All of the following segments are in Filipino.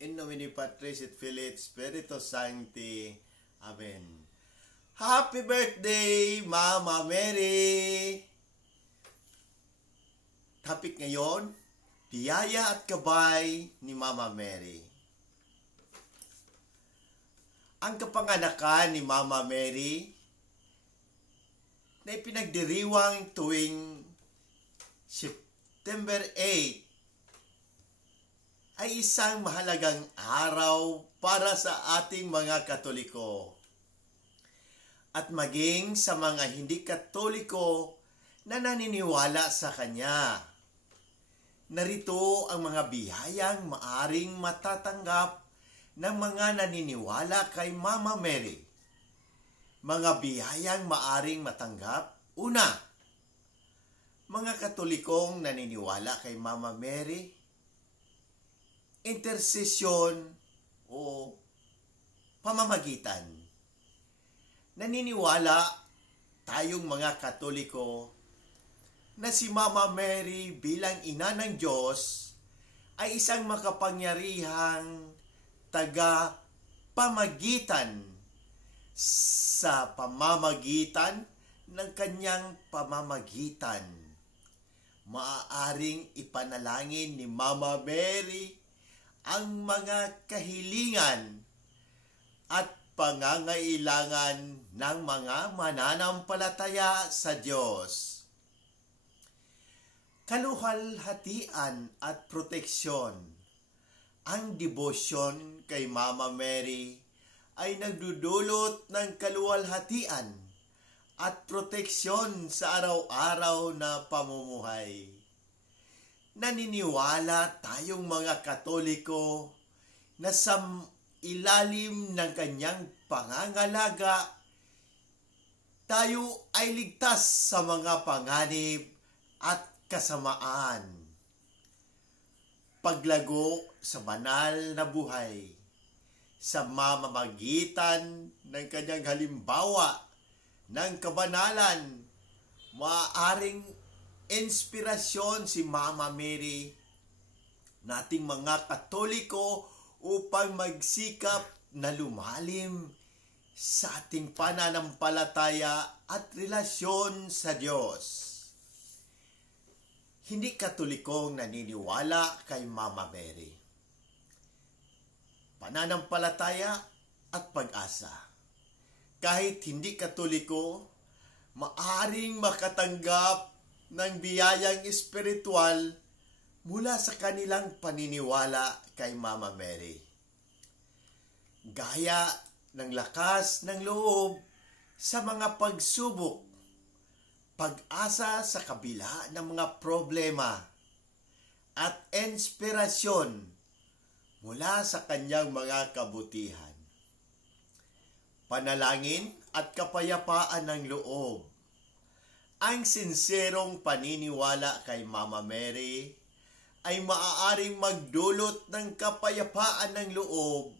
In nomine Patris et Filii et Spiritus Sancti. Amen. Happy birthday, Mama Mary! Topic ngayon, biyaya at gabay ni Mama Mary. Ang kapanganakan ni Mama Mary na ipinagdiriwang tuwing September 8 ay isang mahalagang araw para sa ating mga Katoliko at maging sa mga hindi Katoliko na naniniwala sa Kanya. Narito ang mga biyayang maaring matatanggap ng mga naniniwala kay Mama Mary. Mga biyayang maaring matanggap. Una, mga Katolikong naniniwala kay Mama Mary, intersesyon o pamamagitan. Naniniwala tayong mga Katoliko na si Mama Mary bilang ina ng Diyos ay isang makapangyarihang taga-pamagitan sa pamamagitan ng kanyang pamamagitan. Maaaring ipanalangin ni Mama Mary ang mga kahilingan at pangangailangan ng mga mananampalataya sa Diyos. Kaluhalhatian at proteksyon. Ang debosyon kay Mama Mary ay nagdudulot ng kaluhalhatian at proteksyon sa araw-araw na pamumuhay. Naniniwala tayong mga Katoliko na sa ilalim ng kanyang pangangalaga, tayo ay ligtas sa mga panganib at kasamaan. Paglago sa banal na buhay sa mamamagitan ng kanyang halimbawa ng kabanalan, maaaring inspirasyon si Mama Mary nating mga Katoliko upang magsikap na lumalim sa ating pananampalataya at relasyon sa Diyos. Hindi Katolikong naniniwala kay Mama Mary. Pananampalataya at pag-asa. Kahit hindi Katoliko, maaring makatanggap ng biyayang espiritual mula sa kanilang paniniwala kay Mama Mary. Gaya ng lakas ng loob sa mga pagsubok, pag-asa sa kabila ng mga problema, at inspirasyon mula sa kanyang mga kabutihan. Panalangin at kapayapaan ng loob. Ang sinserong paniniwala kay Mama Mary ay maaaring magdulot ng kapayapaan ng loob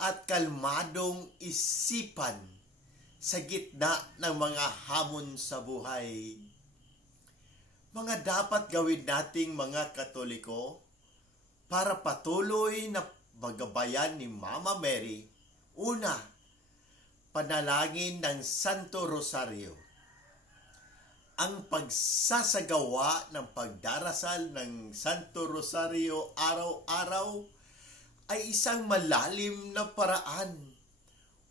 at kalmadong isipan sa gitna ng mga hamon sa buhay. Mga dapat gawin nating mga Katoliko para patuloy na magabayan ni Mama Mary. Una, panalangin ng Santo Rosario. Ang pagsasagawa ng pagdarasal ng Santo Rosario araw-araw ay isang malalim na paraan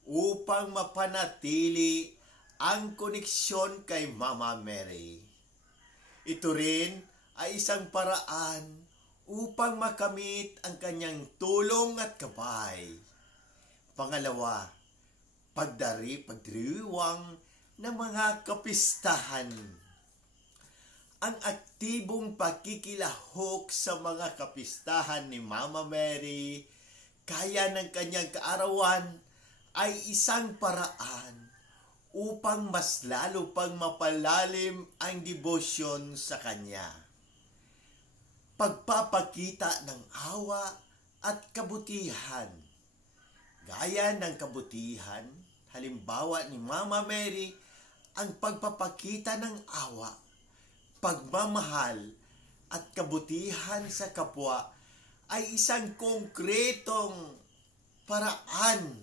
upang mapanatili ang koneksyon kay Mama Mary. Ito rin ay isang paraan upang makamit ang kanyang tulong at gabay. Pangalawa, pagdiriwang ng mga kapistahan. Ang aktibong pakikilahok sa mga kapistahan ni Mama Mary, kaya ng kanyang kaarawan, ay isang paraan upang mas lalo pang mapalalim ang debosyon sa Kanya. Pagpapakita ng awa at kabutihan. Gaya ng kabutihan, halimbawa ni Mama Mary, ang pagpapakita ng awa, pagmamahal at kabutihan sa kapwa ay isang konkretong paraan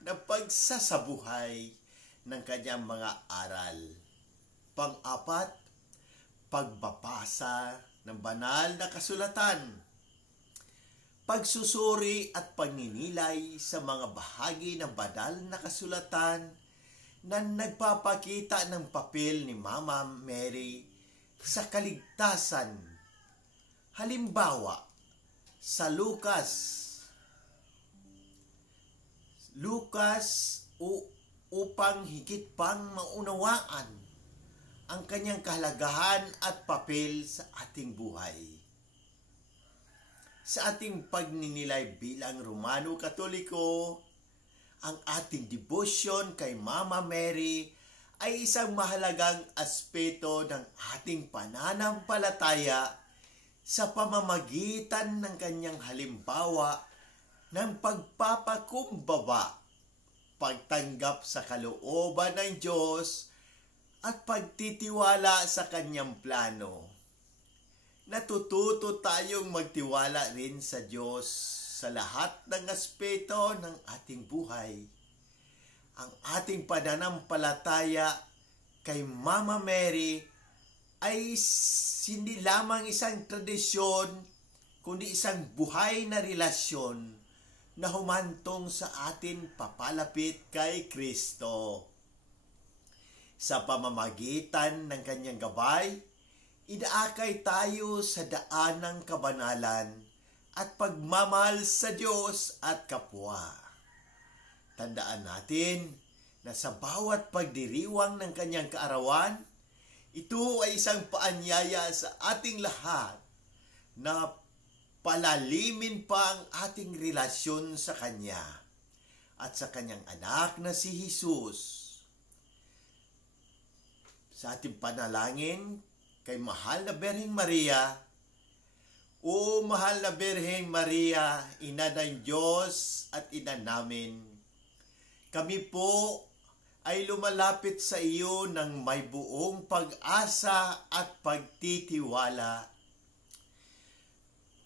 ng pagsasabuhay ng kanyang mga aral. Pang-apat, pagbabasa ng banal na kasulatan. Pagsusuri at pagninilay sa mga bahagi ng banal na kasulatan na nagpapakita ng papel ni Mama Mary sa kaligtasan. Halimbawa, sa Lucas upang higit pang maunawaan ang kanyang kahalagahan at papel sa ating buhay. Sa ating pagninilay bilang Romano Katoliko, ang ating devotion kay Mama Mary ay isang mahalagang aspeto ng ating pananampalataya sa pamamagitan ng kanyang halimbawa ng pagpapakumbaba, pagtanggap sa kalooban ng Diyos, at pagtitiwala sa kanyang plano. Natututo tayong magtiwala rin sa Diyos sa lahat ng aspeto ng ating buhay. Ang ating pananampalataya kay Mama Mary ay hindi lamang isang tradisyon, kundi isang buhay na relasyon na humantong sa atin papalapit kay Kristo. Sa pamamagitan ng kanyang gabay, inaakay tayo sa daan ng kabanalan at pagmamahal sa Diyos at kapwa. Tandaan natin na sa bawat pagdiriwang ng kanyang kaarawan, ito ay isang paanyaya sa ating lahat na palalimin pa ang ating relasyon sa Kanya at sa Kanyang anak na si Jesus. Sa ating panalangin kay Mahal na Birheng Maria, O Mahal na Birheng Maria, Ina ng Diyos at Ina namin, kami po ay lumalapit sa iyo ng may buong pag-asa at pagtitiwala.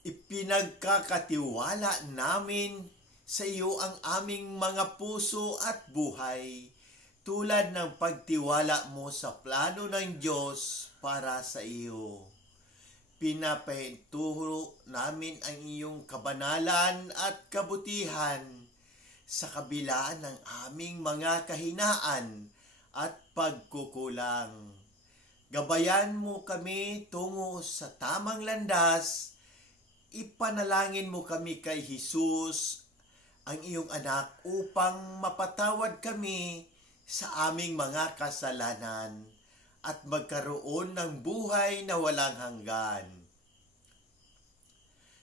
Ipinagkakatiwala namin sa iyo ang aming mga puso at buhay, tulad ng pagtiwala mo sa plano ng Diyos para sa iyo. Pinapahinturo namin ang iyong kabanalan at kabutihan sa kabila ng aming mga kahinaan at pagkukulang. Gabayan mo kami tungo sa tamang landas. Ipanalangin mo kami kay Jesus, ang iyong anak, upang mapatawad kami sa aming mga kasalanan at magkaroon ng buhay na walang hanggan.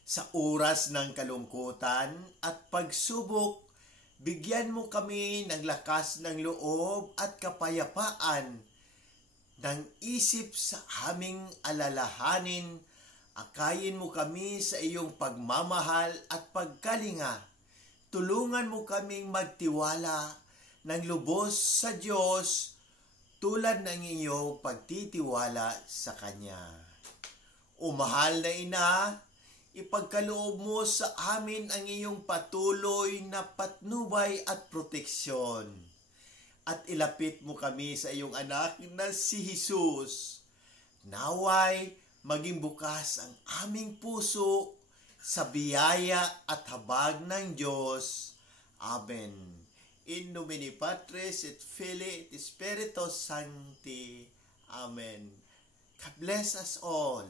Sa oras ng kalungkutan at pagsubok, bigyan mo kami ng lakas ng loob at kapayapaan ng isip sa aming alalahanin. Akayin mo kami sa iyong pagmamahal at pagkalinga. Tulungan mo kaming magtiwala ng lubos sa Diyos tulad ng iyong pagtitiwala sa Kanya. O mahal na Ina, ipagkaloob mo sa amin ang iyong patuloy na patnubay at proteksyon. At ilapit mo kami sa iyong anak na si Jesus. Naway maging bukas ang aming puso sa biyaya at habag ng Diyos. Amen. In nomine Patris et Filii et Spiritus Sancti. Amen. God bless us all.